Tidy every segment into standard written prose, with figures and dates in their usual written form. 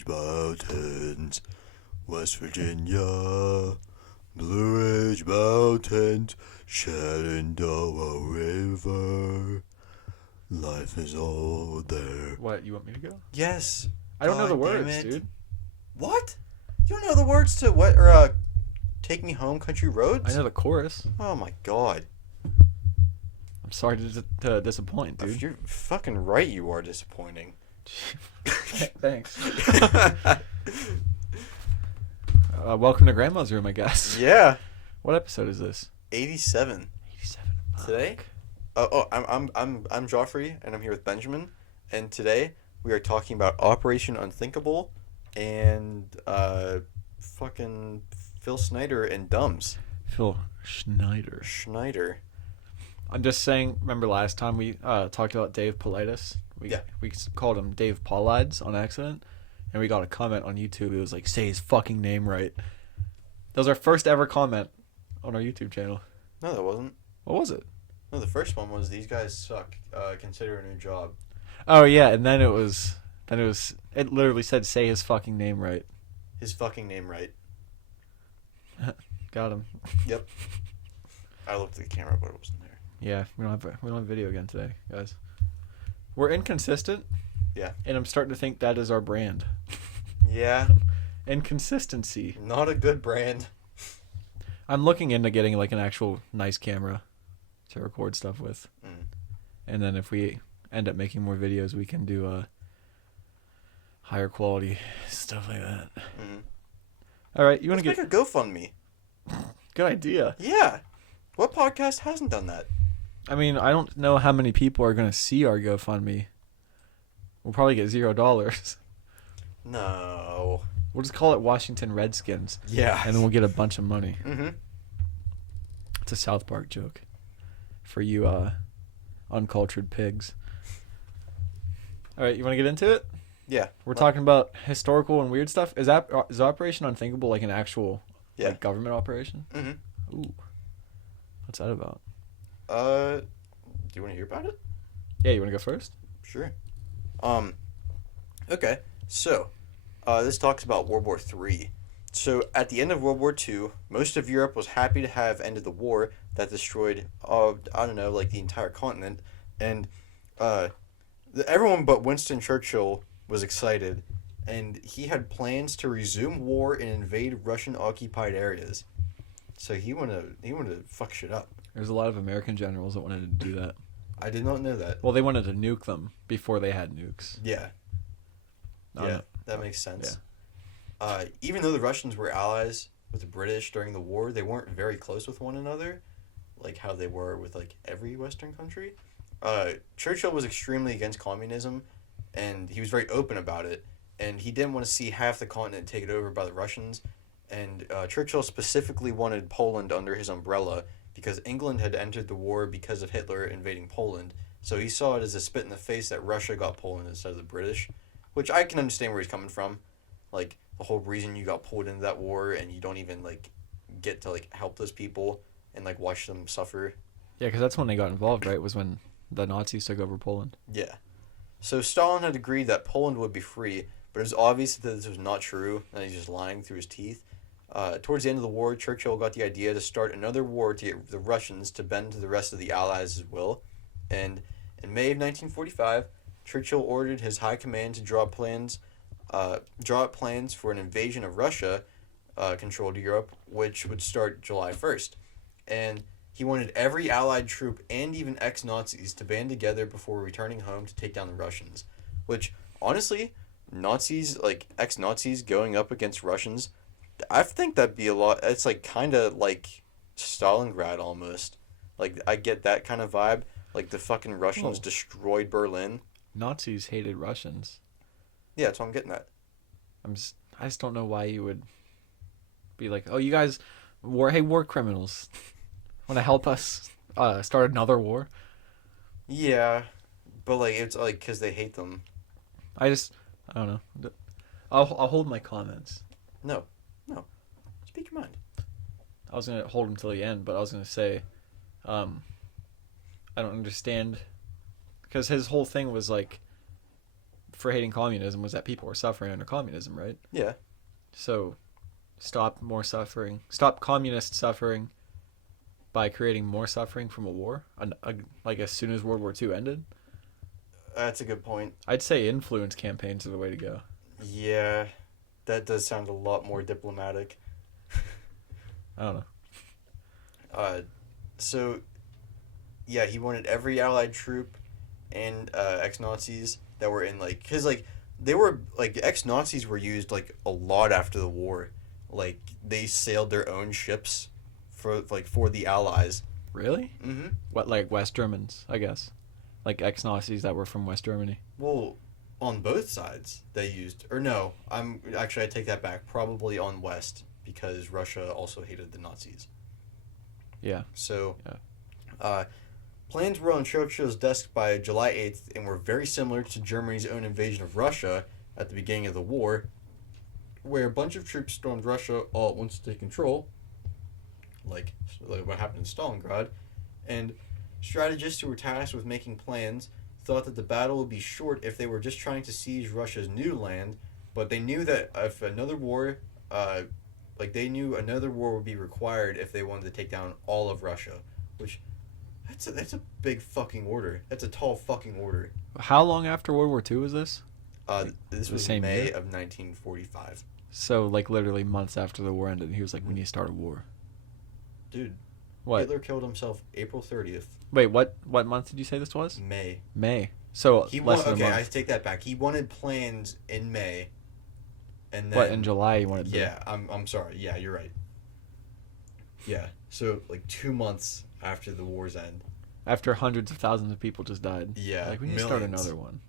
Ridge Mountains, West Virginia. Blue Ridge Mountains, Shenandoah River. Life is all there. What, you want me to go? Yes. I don't know the God damn words, it. dude. What? You don't know the words to what? Or Take Me Home, Country Roads? I know the chorus. Oh my god. I'm sorry to disappoint, If dude. you're fucking right, you are disappointing. Thanks. Welcome to Grandma's Room, I guess. Yeah. What episode is this? 87. 87. Today? I'm Joffrey, and I'm here with Benjamin. And today we are talking about Operation Unthinkable and fucking Phil Schneider and Dumbs. Phil Schneider. Schneider. I'm just saying, remember last time we talked about Dave Paulides? We called him Dave Paulides on accident, and we got a comment on YouTube. It was like, say his fucking name right. That was our first ever comment on our YouTube channel. No, that wasn't. What was it? No, the first one was these guys suck. Consider a new job. Oh yeah, and then it literally said say his fucking name right. His fucking name right. Got him. Yep. I looked at the camera, but it wasn't there. Yeah, we don't have video again today, guys. We're inconsistent. Yeah. And I'm starting to think that is our brand. Yeah. Inconsistency. Not a good brand. I'm looking into getting like an actual nice camera to record stuff with. Mm. And then if we end up making more videos, we can do higher quality stuff like that. Mm. All right, you want Let's to make a GoFundMe. Good idea. Yeah. What podcast hasn't done that? I mean, I don't know how many people are going to see our GoFundMe. We'll probably get $0. No. We'll just call it Washington Redskins. Yeah. And then we'll get a bunch of money. Mm-hmm. It's a South Park joke for you uncultured pigs. All right, you want to get into it? Yeah. We're talking about historical and weird stuff. Is Operation Unthinkable like an actual Yeah. like government operation? Mm-hmm. Ooh. What's that about? Do you want to hear about it? Yeah, you want to go first? Sure. Okay. So, this talks about World War III. So, at the end of World War II, most of Europe was happy to have ended the war that destroyed, the entire continent. And everyone but Winston Churchill was excited. And he had plans to resume war and invade Russian-occupied areas. So, he wanted to fuck shit up. There's a lot of American generals that wanted to do that. I did not know that. Well, they wanted to nuke them before they had nukes. Yeah. Yeah, that makes sense. Yeah. Even though the Russians were allies with the British during the war, they weren't very close with one another, like how they were with like every Western country. Churchill was extremely against communism, and he was very open about it, and he didn't want to see half the continent taken over by the Russians, and Churchill specifically wanted Poland under his umbrella because England had entered the war because of Hitler invading Poland, so he saw it as a spit in the face that Russia got Poland instead of the British. Which I can understand where he's coming from. Like, the whole reason you got pulled into that war and you don't even, like, get to, like, help those people and, like, watch them suffer. Yeah, because that's when they got involved, right? Was when the Nazis took over Poland. Yeah. So Stalin had agreed that Poland would be free, but it was obvious that this was not true, and he's just lying through his teeth. Towards the end of the war, Churchill got the idea to start another war to get the Russians to bend to the rest of the Allies' will. And in May of 1945... Churchill ordered his high command to draw up plans for an invasion of Russia controlled Europe, which would start July 1st. And he wanted every Allied troop and even ex-Nazis to band together before returning home to take down the Russians. Which, honestly, Nazis, like ex-Nazis going up against Russians, I think that'd be a lot. It's like kind of like Stalingrad almost. Like, I get that kind of vibe. Like, the fucking Russians destroyed Berlin. Nazis hated Russians. Yeah, that's what I'm getting at. I just don't know why you would be like, oh, you guys, war criminals, want to help us start another war? Yeah, but like it's like because they hate them. I don't know. I'll hold my comments. No, speak your mind. I was gonna hold them till the end, but I was gonna say, I don't understand. Because his whole thing was like, for hating communism was that people were suffering under communism, right? Yeah. So, stop more suffering. Stop communist suffering by creating more suffering from a war. Like as soon as World War II ended. That's a good point. I'd say influence campaigns are the way to go. Yeah, that does sound a lot more diplomatic. I don't know. So, yeah, he wanted every Allied troop and ex-Nazis that were in, like, because, like, they were, like, ex-Nazis were used, like, a lot after the war. Like, they sailed their own ships for the Allies. Really? Mm-hmm. What, like West Germans, I guess? Like ex-Nazis that were from West Germany? Well, on both sides they used, or no, I take that back. Probably on West, because Russia also hated the Nazis. Yeah. So, yeah. Plans were on Churchill's desk by July 8th and were very similar to Germany's own invasion of Russia at the beginning of the war, where a bunch of troops stormed Russia all at once to take control, like what happened in Stalingrad, and strategists who were tasked with making plans thought that the battle would be short if they were just trying to seize Russia's new land, but they knew that if another war, another war would be required if they wanted to take down all of Russia, which that's a big fucking order. That's a tall fucking order. How long after World War II was this? This was same May year? of 1945. So, like, literally months after the war ended, he was like, we need to start a war. Dude, What? Hitler killed himself April 30th. Wait, what month did you say this was? May. So, He less wanted, than a okay, I month. take that back. He wanted plans in May. And then, What, in July he wanted to? Yeah, I'm sorry. Yeah, you're right. Yeah, so, like, 2 months after the war's end. After hundreds of thousands of people just died. Yeah, Like, we need millions. to start another one.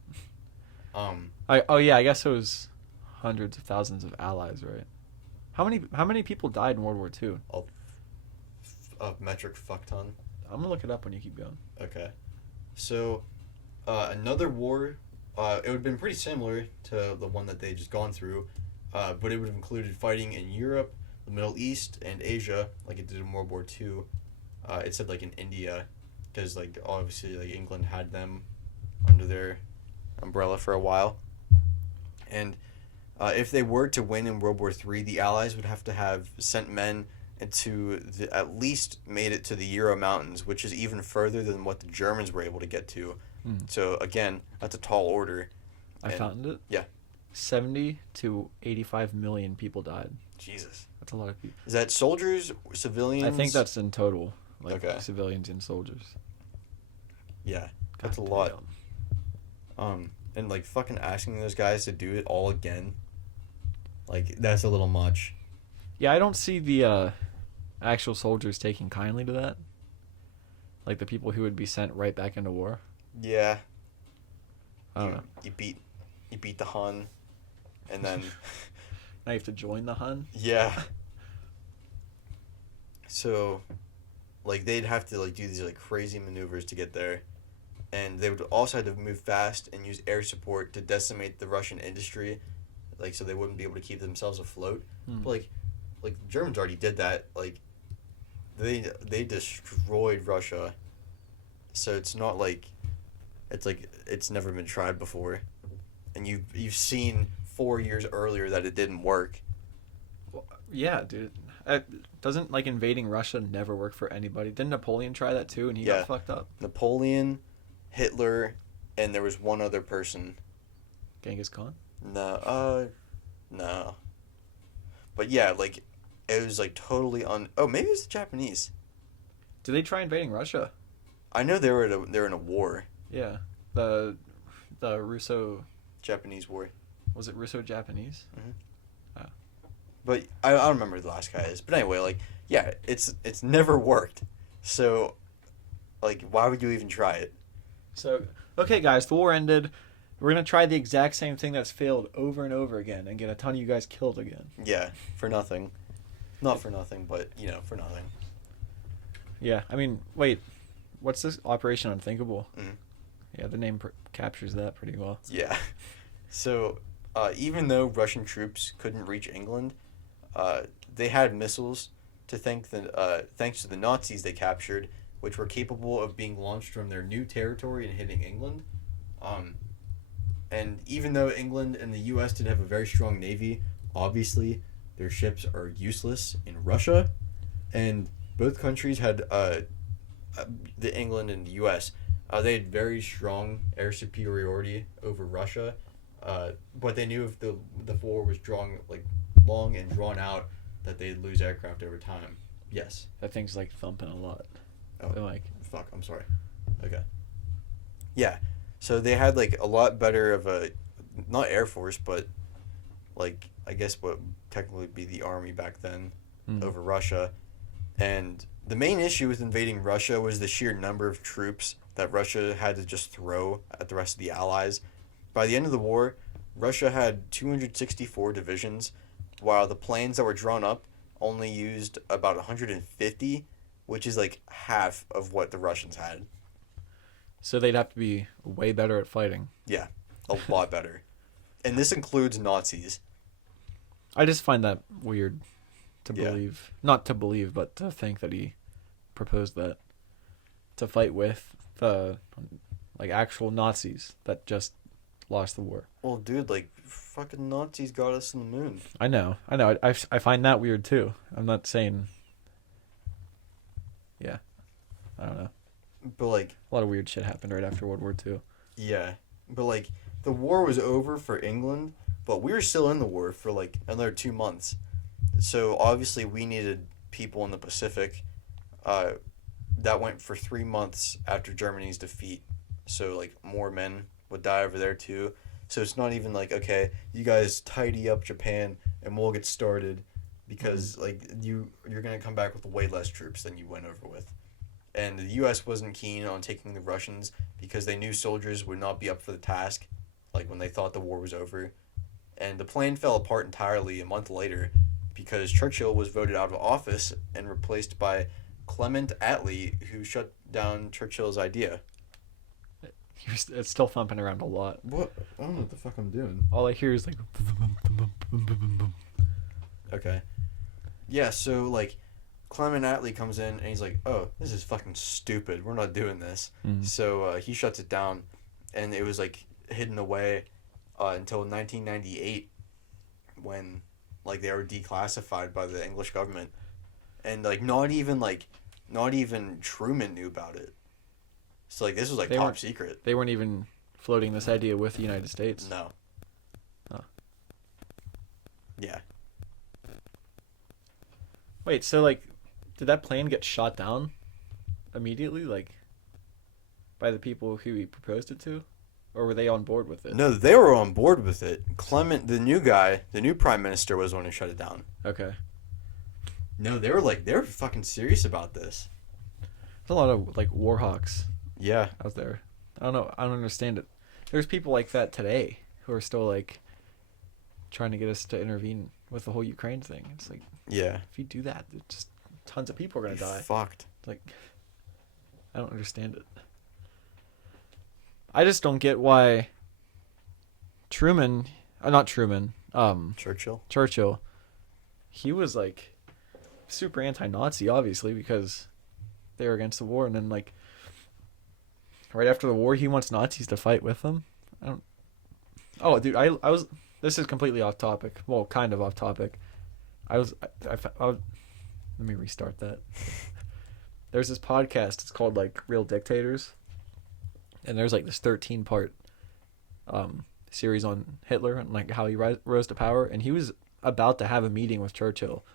Um, I guess it was hundreds of thousands of allies, right? How many people died in World War II? a metric fuck ton. I'm gonna look it up when you keep going. Okay. So, another war, it would have been pretty similar to the one that they just gone through, but it would have included fighting in Europe, the Middle East, and Asia, like it did in World War II. It said, like, in India, because, like, obviously, like, England had them under their umbrella for a while. And if they were to win in World War III, the Allies would have to have sent men at least made it to the Ural Mountains, which is even further than what the Germans were able to get to. So, again, that's a tall order. I found it. Yeah. 70 to 85 million people died. Jesus. That's a lot of people. Is that soldiers, civilians? I think that's in total. Like, Okay. civilians and soldiers. Yeah, that's a God lot. damn. And, like, fucking asking those guys to do it all again, like, that's a little much. Yeah, I don't see the actual soldiers taking kindly to that. Like the people who would be sent right back into war. Yeah. I don't know. You beat the Hun, and then Now you have to join the Hun. yeah. So, like, they'd have to, like, do these, like, crazy maneuvers to get there, and they would also have to move fast and use air support to decimate the Russian industry, like, so they wouldn't be able to keep themselves afloat. But, like the Germans already did that. Like, they destroyed Russia, so it's not like it's never been tried before, and you've seen 4 years earlier that it didn't work. Well, yeah, dude. Doesn't, like, invading Russia never work for anybody? Didn't Napoleon try that too, and he got fucked up? Napoleon, Hitler, and there was one other person. Genghis Khan? No. But yeah, like, it was, like, totally oh, maybe it was the Japanese. Did they try invading Russia? I know they were in a war. Yeah. The Russo... Japanese war. Was it Russo-Japanese? Mm-hmm. Oh. But I don't remember who the last guy is. But anyway, like, yeah, it's never worked. So, like, why would you even try it? So, okay, guys, the war ended. We're going to try the exact same thing that's failed over and over again and get a ton of you guys killed again. Yeah, for nothing. Not for nothing, but, for nothing. Yeah, I mean, wait. What's this? Operation Unthinkable? Mm-hmm. Yeah, the name captures that pretty well. Yeah. So, even though Russian troops couldn't reach England, they had missiles thanks to the Nazis they captured, which were capable of being launched from their new territory and hitting England. And even though England and the U.S. did have a very strong navy, obviously their ships are useless in Russia, and both countries had the England and the U.S. They had very strong air superiority over Russia, but they knew if the war was long and drawn out, that they'd lose aircraft over time. Yes. That thing's like thumping a lot. Oh, like fuck! I'm sorry. Okay. Yeah, so they had like a lot better of a, not air force, but like I guess what would technically be the army back then over Russia, and the main issue with invading Russia was the sheer number of troops that Russia had to just throw at the rest of the Allies. By the end of the war, Russia had 264 divisions, while the planes that were drawn up only used about 150, which is like half of what the Russians had. So they'd have to be way better at fighting. Yeah, a lot better. And this includes Nazis. I just find that weird to believe. Not to believe, but to think that he proposed that. To fight with the actual Nazis that just lost the war. Well, dude, like, fucking Nazis got us in the moon. I know. I find that weird, too. I'm not saying... Yeah. I don't know. But, like... A lot of weird shit happened right after World War II. Yeah. But, like, the war was over for England, but we were still in the war for, like, another 2 months. So, obviously, we needed people in the Pacific. That went for 3 months after Germany's defeat. So, like, more men would die over there, too. So, it's not even like, okay, you guys tidy up Japan and we'll get started. Because, like, you're going to come back with way less troops than you went over with. And the U.S. wasn't keen on taking the Russians because they knew soldiers would not be up for the task, like when they thought the war was over. And the plan fell apart entirely a month later because Churchill was voted out of office and replaced by Clement Attlee, who shut down Churchill's idea. It's still thumping around a lot. What? I don't know what the fuck I'm doing. All I hear is like... Okay. Yeah, so, like... Clement Attlee comes in and he's like, oh, this is fucking stupid. We're not doing this. Mm. So he shuts it down, and it was like hidden away until 1998 when like they were declassified by the English government, and like not even Truman knew about it. So like this was like top secret. They weren't even floating this idea with the United States. No. Huh. Yeah. Wait, so like. Did that plane get shot down immediately, like, by the people who he proposed it to? Or were they on board with it? No, they were on board with it. Clement, the new prime minister, was the one who shut it down. Okay. No, they were fucking serious about this. There's a lot of, like, war hawks. Yeah. Out there. I don't know. I don't understand it. There's people like that today who are still, like, trying to get us to intervene with the whole Ukraine thing. It's like, yeah. If you do that, it's just... Tons of people are going to die. Fucked. Like, I don't understand it. I just don't get why Truman, Churchill, he was like super anti-Nazi, obviously, because they were against the war. And then like right after the war, he wants Nazis to fight with them. Oh, dude, I was, this is completely off topic. Well, kind of off topic. Let me restart that. There's this podcast. It's called like Real Dictators, and there's like this 13-part series on Hitler and like how he rose to power. And he was about to have a meeting with Churchill,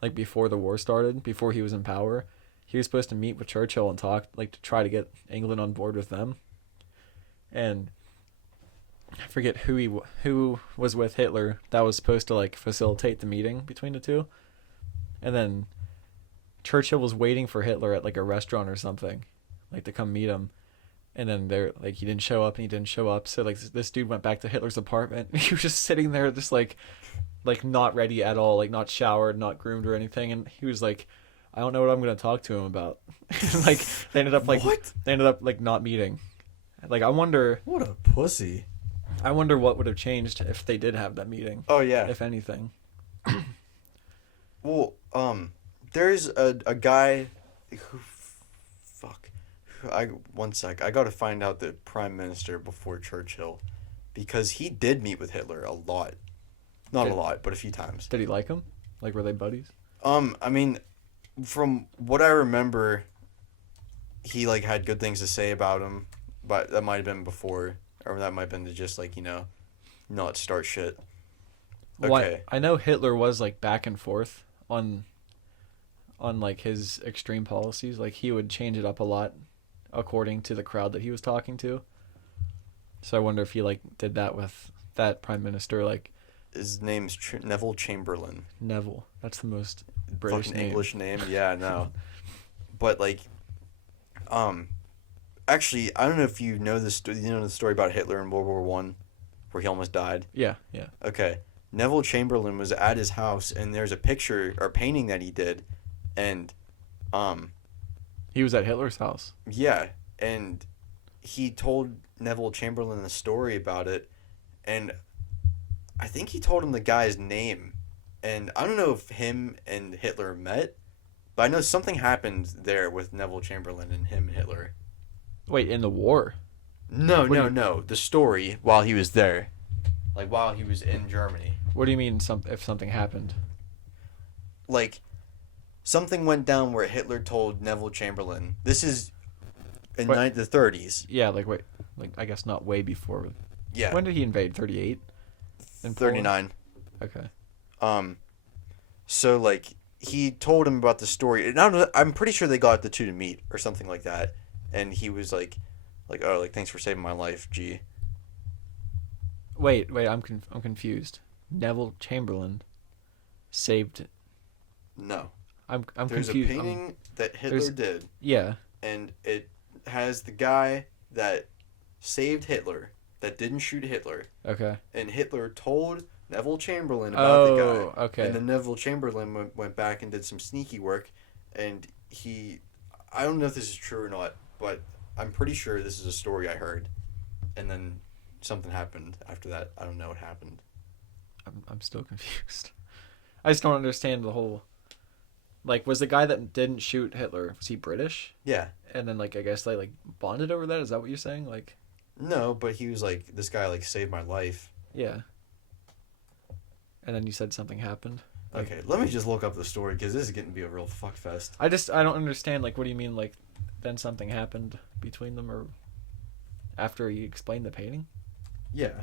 like before the war started, before he was in power. He was supposed to meet with Churchill and talk, like to try to get England on board with them. And I forget who was with Hitler that was supposed to like facilitate the meeting between the two. And then Churchill was waiting for Hitler at like a restaurant or something, like to come meet him. And then he didn't show up and he didn't show up. So like this dude went back to Hitler's apartment. He was just sitting there just like not ready at all, like not showered, not groomed or anything. And he was like, I don't know what I'm going to talk to him about. Like they ended up not meeting. Like I wonder. What a pussy. I wonder what would have changed if they did have that meeting. Oh yeah. If anything. Well, there's a guy who, one sec, I gotta find out the prime minister before Churchill, because he did meet with Hitler a lot. Not a lot, but a few times. Did he like him? Like, were they buddies? I mean, from what I remember, he like had good things to say about him, but that might have been before, or that might have been to just like, not start shit. Okay. Well, I know Hitler was like back and forth on like his extreme policies. Like he would change it up a lot according to the crowd that he was talking to. So I wonder if he like did that with that prime minister. Like his name's Neville Chamberlain. Neville. That's the most British fucking name. English name. Yeah, I know. But like, actually, I don't know if you know this. You know the story about Hitler in World War One, where he almost died. Yeah. Okay. Neville Chamberlain was at his house, and there's a picture or painting that he did, and he was at Hitler's house. Yeah, and he told Neville Chamberlain the story about it, and I think he told him the guy's name, and I don't know if him and Hitler met, but I know something happened there with Neville Chamberlain and him and Hitler. Wait, in the war? No. The story while he was there, like while he was in Germany. What do you mean? If something happened? Like, something went down where Hitler told Neville Chamberlain. This is in the 30s. Yeah, like I guess not way before. Yeah. When did he invade? 38? 39. Okay. So like he told him about the story. And I'm pretty sure they got the two to meet or something like that. And he was like, oh, like thanks for saving my life, G. Wait, I'm confused. Neville Chamberlain saved. No. I'm There's confused. There's a painting that Hitler did. Yeah. And it has the guy that saved Hitler, that didn't shoot Hitler. Okay. And Hitler told Neville Chamberlain about the guy. Okay. And then Neville Chamberlain went back and did some sneaky work. And I don't know if this is true or not, but I'm pretty sure this is a story I heard. And then something happened after that. I don't know what happened. I'm still confused. I just don't understand the whole. Like, was the guy that didn't shoot Hitler, was he British? Yeah. And then, like, I guess they, like, bonded over that? Is that what you're saying? Like. No, but he was like, this guy, like, saved my life. Yeah. And then you said something happened. Like, okay, let me just look up the story, because this is getting to be a real fuckfest. I don't understand, like, what do you mean, like, then something happened between them, or after he explained the painting? Yeah.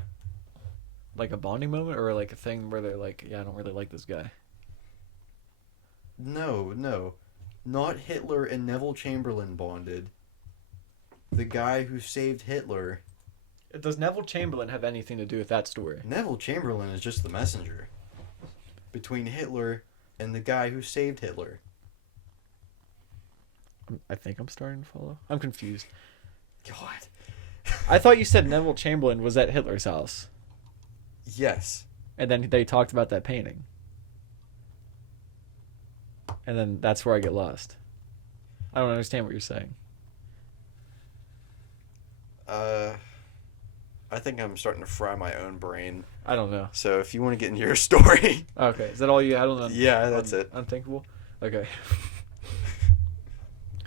Like a bonding moment, or like a thing where they're like, yeah, I don't really like this guy? No. Not Hitler and Neville Chamberlain bonded. The guy who saved Hitler. Does Neville Chamberlain have anything to do with that story? Neville Chamberlain is just the messenger between Hitler and the guy who saved Hitler. I think I'm starting to follow. I'm confused. God. I thought you said Neville Chamberlain was at Hitler's house. Yes. And then they talked about that painting. And then that's where I get lost. I don't understand what you're saying. I think I'm starting to fry my own brain. I don't know. So if you want to get into your story. Okay. Is that all you had on Yeah, that's it. Unthinkable? Okay.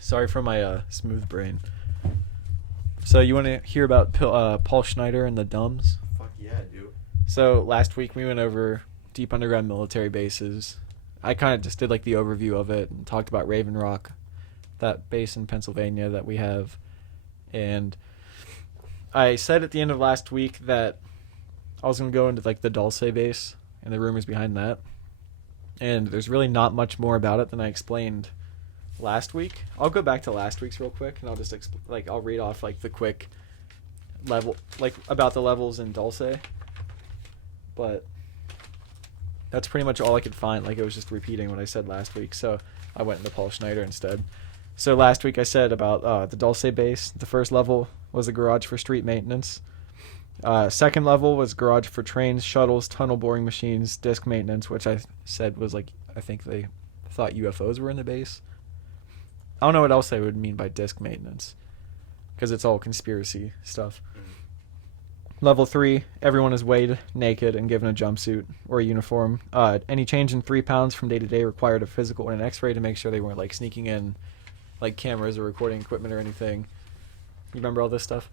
Sorry for my smooth brain. So you want to hear about Paul Schneider and the Dumbs? Fuck yeah, dude. So last week we went over deep underground military bases. I kind of just did like the overview of it and talked about Raven Rock, that base in Pennsylvania that we have. And I said at the end of last week that I was going to go into like the Dulce base and the rumors behind that. And there's really not much more about it than I explained last week. I'll go back to last week's real quick and I'll just I'll read off like the quick level, like about the levels in Dulce. But that's pretty much all I could find. Like, it was just repeating what I said last week, so I went into Paul Schneider instead. So last week I said about the Dulce base. The first level was a garage for street maintenance. Second level was garage for trains, shuttles, tunnel boring machines, disc maintenance, which I said was like, I think they thought UFOs were in the base. I don't know what else they would mean by disc maintenance, because it's all conspiracy stuff. Level 3, everyone is weighed naked and given a jumpsuit or a uniform. Any change in 3 pounds from day to day required a physical and an x-ray to make sure they weren't like sneaking in like cameras or recording equipment or anything. You remember all this stuff?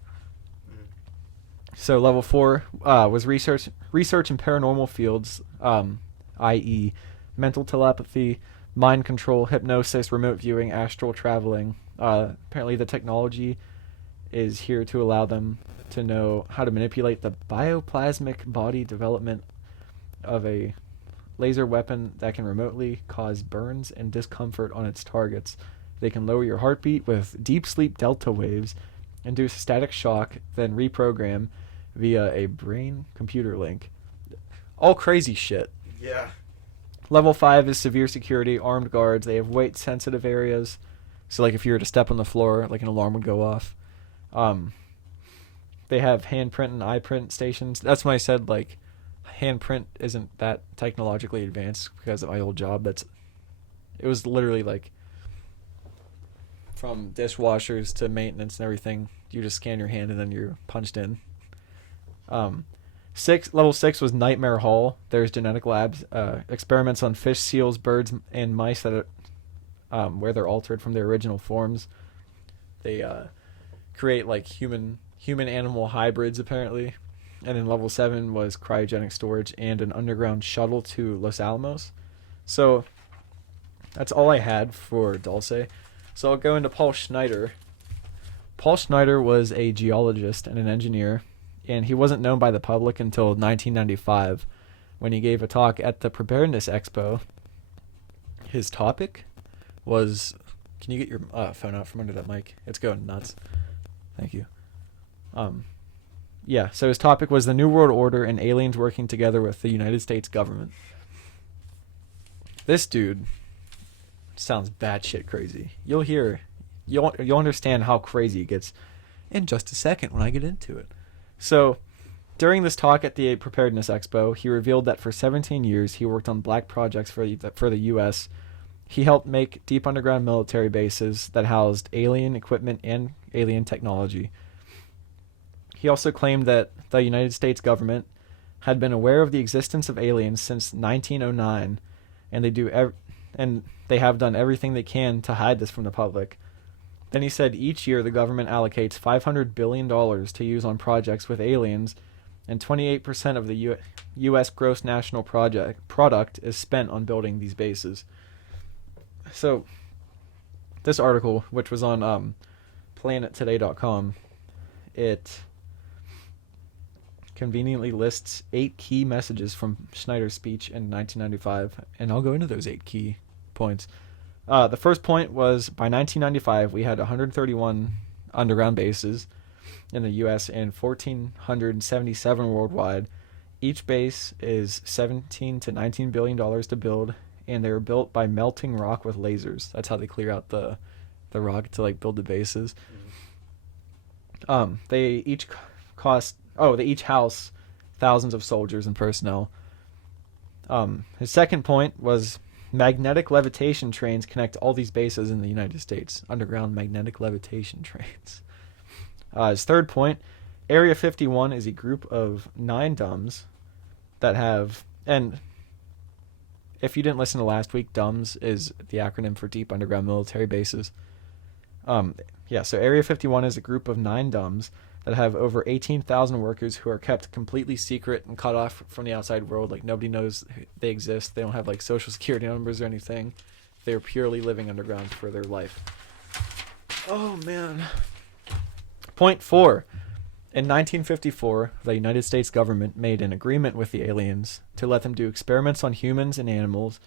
So level 4 was research in paranormal fields, i.e., mental telepathy, mind control, hypnosis, remote viewing, astral traveling. Apparently, the technology is here to allow them to know how to manipulate the bioplasmic body development of a laser weapon that can remotely cause burns and discomfort on its targets. They can lower your heartbeat with deep sleep delta waves, induce static shock, then reprogram via a brain computer link. All crazy shit. Yeah. Level 5 is severe security, armed guards. They have weight sensitive areas. So like if you were to step on the floor, like an alarm would go off. They have handprint and eye print stations. That's when I said like handprint isn't that technologically advanced because of my old job. It was literally like from dishwashers to maintenance and everything. You just scan your hand and then you're punched in. Level 6 was Nightmare Hall. There's genetic labs, experiments on fish, seals, birds, and mice that are, where they're altered from their original forms. They create like human animal hybrids apparently. And then level 7 was cryogenic storage and an underground shuttle to Los Alamos. So that's all I had for Dulce. So I'll go into Paul Schneider. Paul Schneider was a geologist and an engineer, and he wasn't known by the public until 1995 when he gave a talk at the Preparedness Expo. His topic was... Can you get your phone out from under that mic? It's going nuts. Thank you. Yeah, so his topic was the New World Order and aliens working together with the United States government. This dude sounds batshit crazy. You'll understand how crazy it gets in just a second when I get into it. So, during this talk at the Preparedness Expo, he revealed that for 17 years he worked on black projects for the U.S. He helped make deep underground military bases that housed alien equipment and alien technology. He also claimed that the United States government had been aware of the existence of aliens since 1909, and they have done everything they can to hide this from the public. Then he said each year the government allocates $500 billion to use on projects with aliens, and 28% of the U.S. gross national product is spent on building these bases. So, this article, which was on planettoday.com, it conveniently lists 8 key messages from Schneider's speech in 1995, and I'll go into those 8 key points. The first point was, by 1995, we had 131 underground bases in the U.S. and 1,477 worldwide. Each base is $17 to $19 billion to build, and they were built by melting rock with lasers. That's how they clear out the rock to like build the bases. They each house thousands of soldiers and personnel. His second point was magnetic levitation trains connect all these bases in the United States. Underground magnetic levitation trains. His third point, Area 51 is a group of 9 DUMBs that have... And if you didn't listen to last week, DUMBs is the acronym for Deep Underground Military Bases. So Area 51 is a group of 9 DUMBs that have over 18,000 workers who are kept completely secret and cut off from the outside world. Like, nobody knows they exist. They don't have, like, social security numbers or anything. They're purely living underground for their life. Oh, man. Point 4. In 1954, the United States government made an agreement with the aliens to let them do experiments on humans and animals,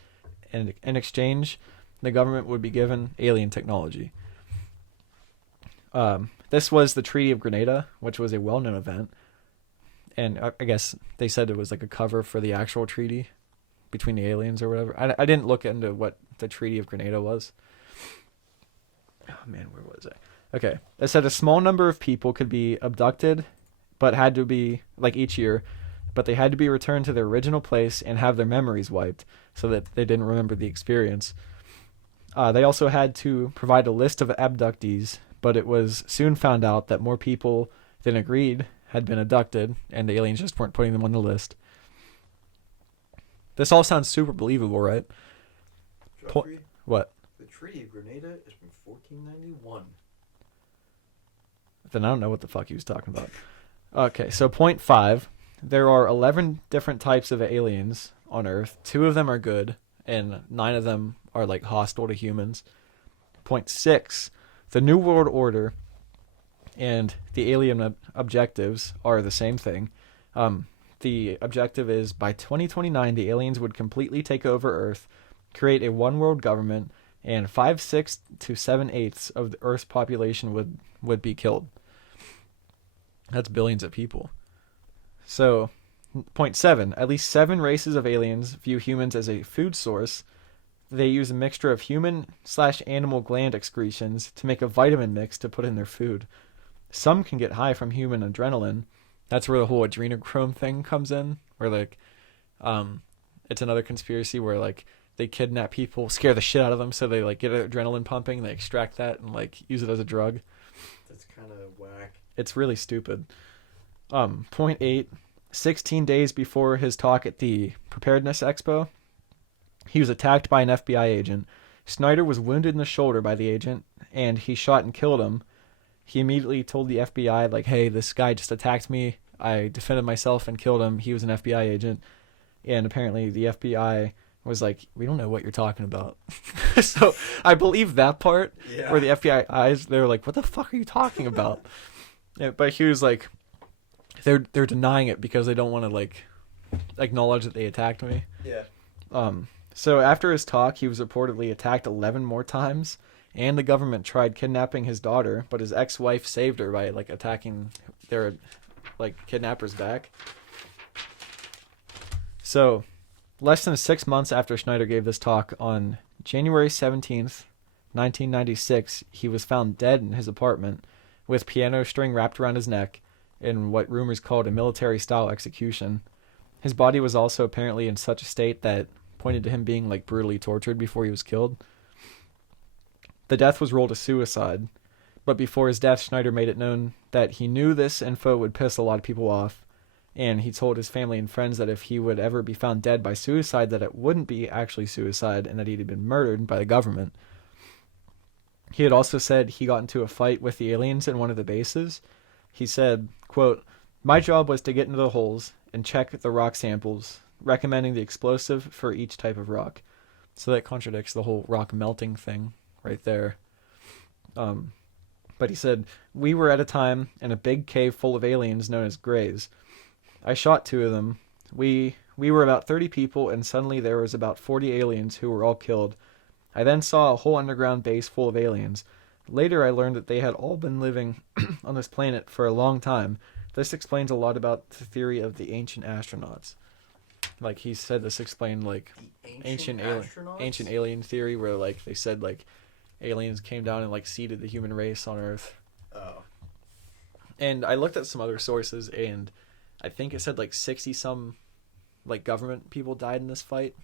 and in exchange, the government would be given alien technology. This was the Treaty of Grenada, which was a well-known event. And I guess they said it was like a cover for the actual treaty between the aliens or whatever. I didn't look into what the Treaty of Grenada was. Oh, man, where was I? Okay. It said a small number of people could be abducted, but had to be, like each year, but they had to be returned to their original place and have their memories wiped so that they didn't remember the experience. They also had to provide a list of abductees, but it was soon found out that more people than agreed had been abducted, and the aliens just weren't putting them on the list. This all sounds super believable, right? What? The Treaty of Grenada is from 1491. Then I don't know what the fuck he was talking Okay, so point 5. There are 11 different types of aliens on Earth. 2 of them are good, and 9 of them are like hostile to humans. Point 6. The New World Order and the alien objectives are the same thing. The objective is by 2029, the aliens would completely take over Earth, create a one world government, and 5/6 to 7/8 of the Earth's population would be killed. That's billions of people. So, point 7. At least 7 races of aliens view humans as a food source. They use a mixture of human/animal gland excretions to make a vitamin mix to put in their food. Some can get high from human adrenaline. That's where the whole adrenochrome thing comes in, where like, it's another conspiracy where like they kidnap people, scare the shit out of them, so they like get adrenaline pumping, they extract that and like use it as a drug. That's kind of whack. It's really stupid. Point 8. 16 days before his talk at the Preparedness Expo, he was attacked by an FBI agent. Schneider was wounded in the shoulder by the agent, and he shot and killed him. He immediately told the FBI, like, hey, this guy just attacked me. I defended myself and killed him. He was an FBI agent. And apparently the FBI was like, we don't know what you're talking about. So I believe that part, where the FBI eyes, they were like, what the fuck are you talking about? Yeah, but he was like, they're denying it because they don't want to, like, acknowledge that they attacked me. Yeah. So after his talk, he was reportedly attacked 11 more times. And the government tried kidnapping his daughter, but his ex-wife saved her by like attacking their like kidnappers back. So, less than 6 months after Schneider gave this talk, on January 17th, 1996, he was found dead in his apartment with piano string wrapped around his neck in what rumors called a military-style execution. His body was also apparently in such a state that pointed to him being like brutally tortured before he was killed. The death was ruled a suicide, but before his death, Schneider made it known that he knew this info would piss a lot of people off, and he told his family and friends that if he would ever be found dead by suicide, that it wouldn't be actually suicide and that he'd been murdered by the government. He had also said he got into a fight with the aliens in one of the bases. He said, quote, my job was to get into the holes and check the rock samples, recommending the explosive for each type of rock. So that contradicts the whole rock melting thing right there. But he said, we were at a time in a big cave full of aliens known as Greys. I shot 2 of them. We were about 30 people, and suddenly there was about 40 aliens who were all killed. I then saw a whole underground base full of aliens. Later I learned that they had all been living on this planet for a long time. This explains a lot about the theory of the ancient astronauts. Like, he said this explained like ancient alien theory, where like they said like aliens came down and like seeded the human race on Earth. Oh. And I looked at some other sources, and I think it said like 60 some like government people died in this fight,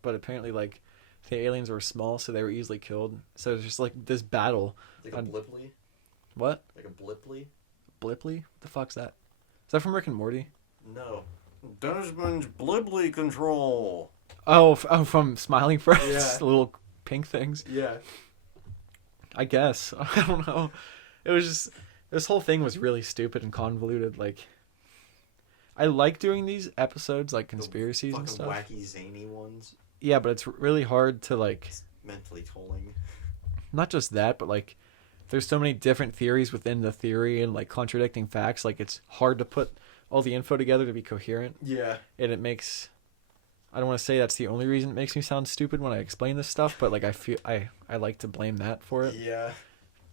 but apparently like the aliens were small, so they were easily killed. So it's just like this battle. Like a Blipley? What? Like a Blipley? Blipley? What the fuck's that? Is that from Rick and Morty? No. Desmond's Blipley control. Oh, from Smiling Friends? Yeah. The little pink things? Yeah. I guess. I don't know. It was just, this whole thing was really stupid and convoluted. Like, I like doing these episodes, like conspiracies and stuff. Wacky, zany ones. Yeah, but it's really hard to like... It's mentally tolling. Not just that, but like, there's so many different theories within the theory and like contradicting facts. Like, it's hard to put all the info together to be coherent. Yeah. And it makes... I don't want to say that's the only reason it makes me sound stupid when I explain this stuff, but like I feel I like to blame that for it. Yeah.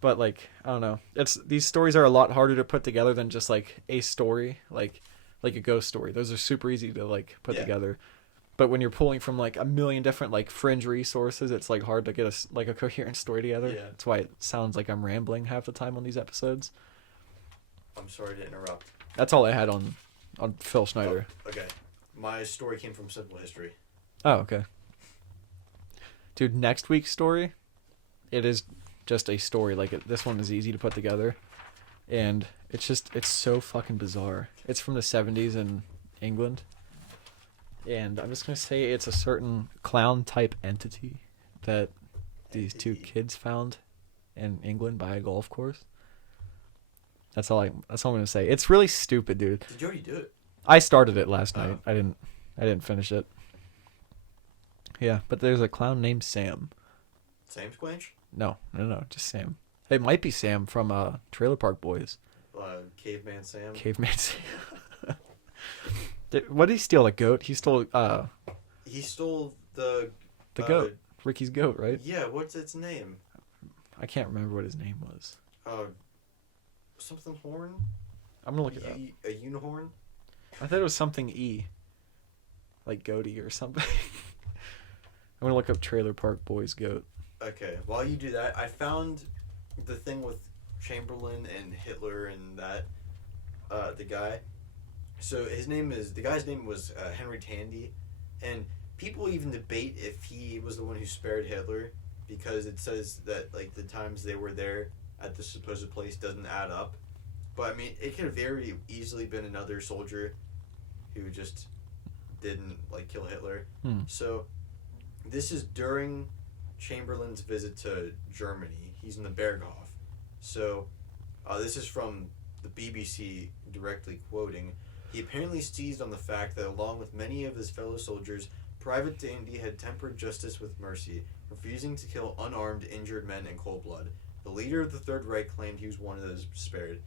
But like, I don't know. These stories are a lot harder to put together than just like a story, like a ghost story. Those are super easy to like put together. But when you're pulling from like a million different like fringe resources, it's like hard to get a coherent story together. Yeah. That's why it sounds like I'm rambling half the time on these episodes. I'm sorry to interrupt. That's all I had on Phil Schneider. Oh, okay. My story came from Simple History. Oh, okay. Dude, next week's story, it is just a story. Like, this one is easy to put together. And it's so fucking bizarre. It's from the 70s in England. And I'm just going to say it's a certain clown-type entity that these 2 kids found in England by a golf course. That's all I'm gonna say. It's really stupid, dude. Did you already do it? I started it last night. I didn't finish it. Yeah, but there's a clown named Sam. Sam Squanch? No, just Sam. It might be Sam from Trailer Park Boys. Caveman Sam. Caveman Sam. What did he steal? A goat? He stole. He stole the goat. Ricky's goat, right? Yeah. What's its name? I can't remember what his name was. Something horn. I'm gonna look it up. A unicorn. I thought it was something E. Like goatee or something. I'm gonna look up Trailer Park Boys goat. Okay, while you do that, I found the thing with Chamberlain and Hitler and that the guy. So the guy's name was Henry Tandy, and people even debate if he was the one who spared Hitler, because it says that like the times they were there at the supposed place doesn't add up. But I mean, it could have very easily been another soldier who just didn't like kill Hitler. So this is during Chamberlain's visit to Germany. He's in the Berghof. So this is from the BBC directly quoting. He apparently seized on the fact that along with many of his fellow soldiers, Private Dandy had tempered justice with mercy, refusing to kill unarmed, injured men in cold blood. The leader of the Third Reich claimed he was one of those spared.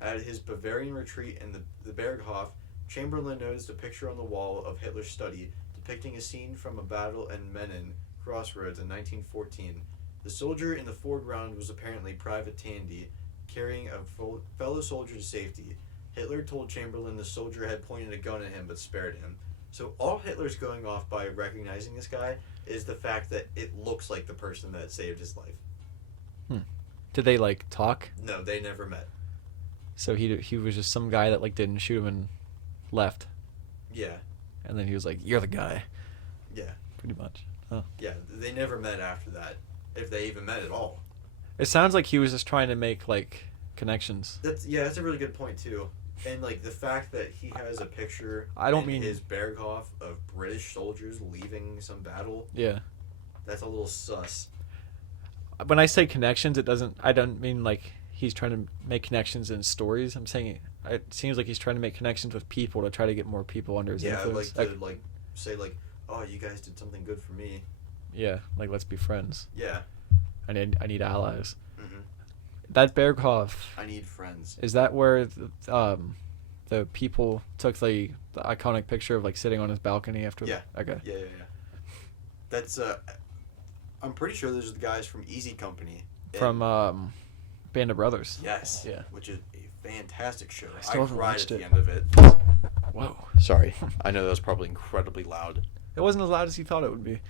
At his Bavarian retreat in the Berghof, Chamberlain noticed a picture on the wall of Hitler's study depicting a scene from a battle in Menin Crossroads in 1914. The soldier in the foreground was apparently Private Tandy, carrying a fellow soldier to safety. Hitler told Chamberlain the soldier had pointed a gun at him but spared him. So all Hitler's going off by recognizing this guy is the fact that it looks like the person that saved his life. Did they like talk? No, they never met. So he was just some guy that like didn't shoot him and left. Yeah. And then he was like, "You're the guy." Yeah. Pretty much. Huh. Yeah, they never met after that, if they even met at all. It sounds like he was just trying to make like connections. That's a really good point too. And like the fact that he has a picture his Berghof of British soldiers leaving some battle. Yeah. That's a little sus. When I say connections, I don't mean like he's trying to make connections in stories. I'm saying it seems like he's trying to make connections with people to try to get more people under his influence. Yeah, like say like, "Oh, you guys did something good for me." Yeah, like let's be friends. Yeah. I need allies. Mm-hmm. That Berghof. I need friends. Is that where the people took the iconic picture of like sitting on his balcony after? Yeah. Okay. Yeah. That's I'm pretty sure those are the guys from Easy Company. From Band of Brothers. Yes. Yeah. Which is a fantastic show. I still haven't cried watched at the it. end of it. Whoa. Sorry. I know that was probably incredibly loud. It wasn't as loud as you thought it would be.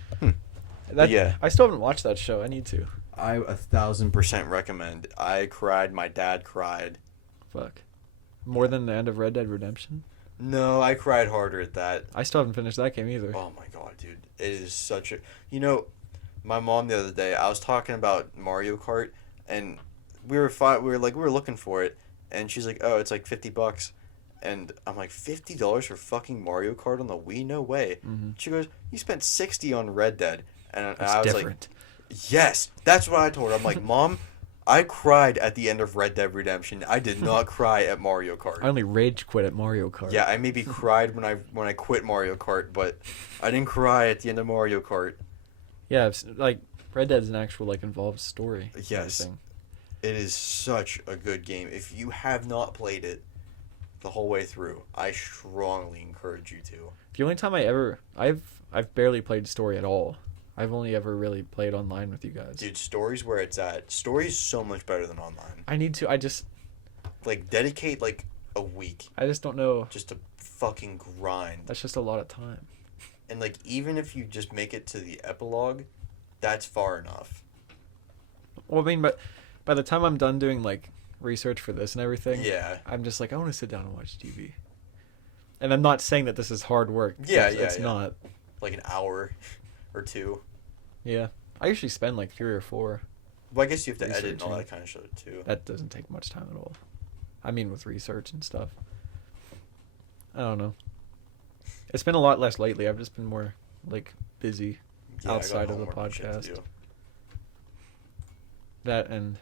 Yeah. I still haven't watched that show. I need to. I 1,000% recommend. I cried. My dad cried. Fuck. More than the end of Red Dead Redemption? No, I cried harder at that. I still haven't finished that game either. Oh my god, dude. It is such a... my mom the other day, I was talking about Mario Kart, and we were looking for it, and she's like, "Oh, it's like $50." And I'm like, $50 for fucking Mario Kart on the Wii? No way. Mm-hmm. She goes, "You spent $60 on Red Dead." And That's I was different. like, yes, that's what I told her. I'm like, "Mom, I cried at the end of Red Dead Redemption. I did not cry at Mario Kart." I only rage quit at Mario Kart. Yeah, I maybe cried when I quit Mario Kart, but I didn't cry at the end of Mario Kart. Yeah, like Red Dead's an actual like involved story. Yes, it is such a good game. If you have not played it the whole way through, I strongly encourage you to. The only time I've barely played story at all. I've only ever really played online with you guys. Dude, story's where it's at. Story's so much better than online. I need to. I just like dedicate like a week. I just don't know. Just to fucking grind. That's just a lot of time. And like even if you just make it to the epilogue, that's far enough. Well, I mean, but by the time I'm done doing like research for this and everything, yeah, I'm just like I want to sit down and watch TV. And I'm not saying that this is hard work. Yeah, it's yeah. not. Like an hour or two. Yeah, I usually spend like 3 or 4. Well, I guess you have to edit and all that kind of shit too. That doesn't take much time at all. I mean, with research and stuff. I don't know. It's been a lot less lately. I've just been more like busy outside of the podcast. That and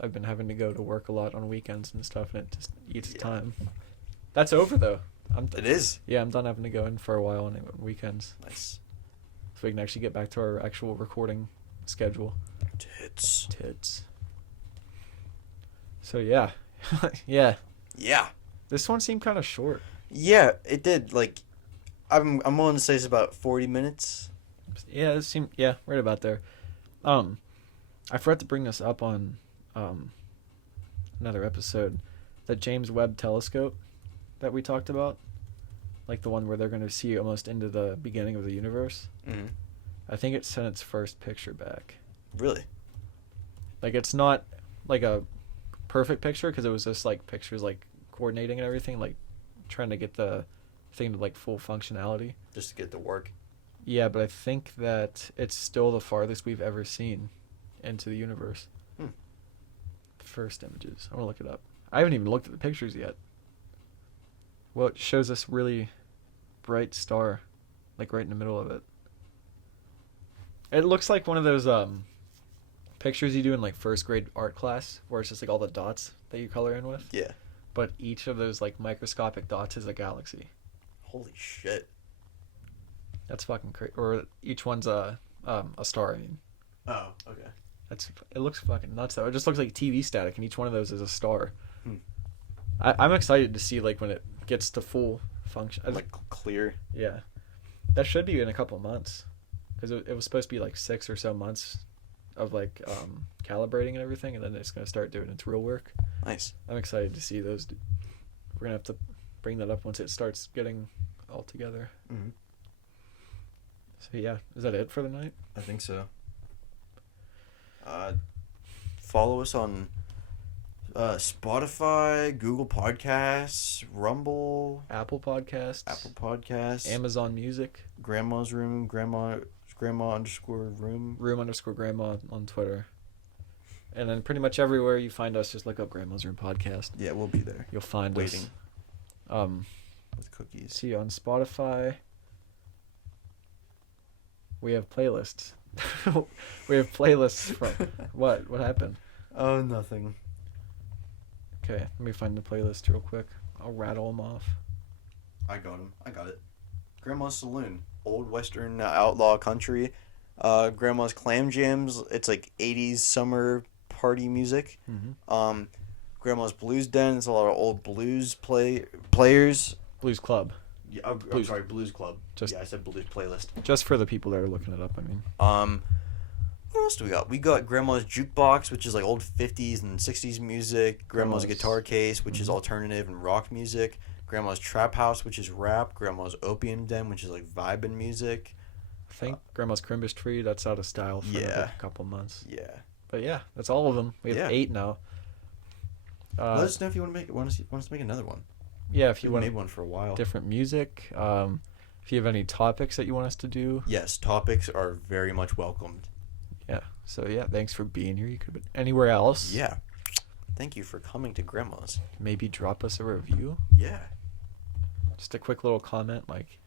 I've been having to go to work a lot on weekends and stuff, and it just eats time. That's over though. It is. Yeah, I'm done having to go in for a while on weekends. Nice. So we can actually get back to our actual recording schedule. Tits. So yeah. Yeah. This one seemed kind of short. Yeah, it did. Like, I'm willing to say it's about 40 minutes. Yeah, it seemed right about there. I forgot to bring this up on another episode. That James Webb telescope that we talked about, like the one where they're going to see almost into the beginning of the universe. Mm-hmm. I think it sent its first picture back. Really? Like, it's not like a perfect picture because it was just like pictures like coordinating and everything, like trying to get the thing to like full functionality. Just to get it to work. Yeah, but I think that it's still the farthest we've ever seen into the universe. First images. I want to look it up. I haven't even looked at the pictures yet. Well, it shows this really bright star, like right in the middle of it. It looks like one of those pictures you do in like first grade art class, where it's just like all the dots that you color in with. Yeah. But each of those like microscopic dots is a galaxy. Holy shit. That's fucking crazy. Or each one's a star. I mean. Oh, okay. It looks fucking nuts though. It just looks like TV static, and each one of those is a star. I'm excited to see like when it gets to full function. Like clear. Yeah, that should be in a couple months, because it was supposed to be like 6 or so months of like calibrating and everything, and then it's gonna start doing its real work. Nice. I'm excited to see those. We're gonna have to bring that up once it starts getting all together. Mm-hmm. So yeah, is that it for the night? I think so. Follow us on Spotify, Google Podcasts, Rumble, Apple Podcasts, Amazon Music, Grandma's Room, grandma _room, room_grandma on Twitter, and then pretty much everywhere you find us, just look up Grandma's Room Podcast. Yeah, we'll be there. You'll find waiting. Us. With cookies. See, on Spotify, we have playlists. We have playlists from what happened? Oh, nothing. Okay, let me find the playlist real quick. I'll rattle them off. I got it. Grandma's Saloon, old western outlaw country. Grandma's Clam Jams, it's like 80s summer party music. Mm-hmm. Grandma's Blues Den, it's a lot of old blues players. Blues Club. Yeah, I'm sorry, Blues Club. I said blues playlist. Just for the people that are looking it up, I mean. What else do we got? We got Grandma's Jukebox, which is like old 50s and 60s music. Grandma's Guitar Case, which is alternative and rock music. Grandma's Trap House, which is rap. Grandma's Opium Den, which is like vibin' music. I think Grandma's Crimbus Tree, that's out of style for another couple months. Yeah. But yeah, that's all of them. We have 8 now. Let us know if you want us to make another one. Yeah, if you want made one for a while. Different music. If you have any topics that you want us to do. Yes, topics are very much welcomed. Yeah. So yeah, thanks for being here. You could have been anywhere else. Yeah. Thank you for coming to Grandma's. Maybe drop us a review. Yeah. Just a quick little comment, like,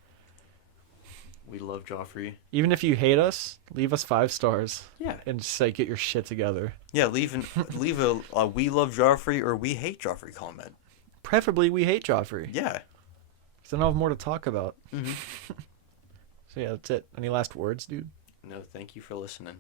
we love Joffrey. Even if you hate us, leave us 5 stars. Yeah. And just say, get your shit together. Yeah, leave a we love Joffrey or we hate Joffrey comment. Preferably we hate Joffrey. Yeah. Because then I'll have more to talk about. Mm-hmm. So yeah, that's it. Any last words, dude? No, thank you for listening.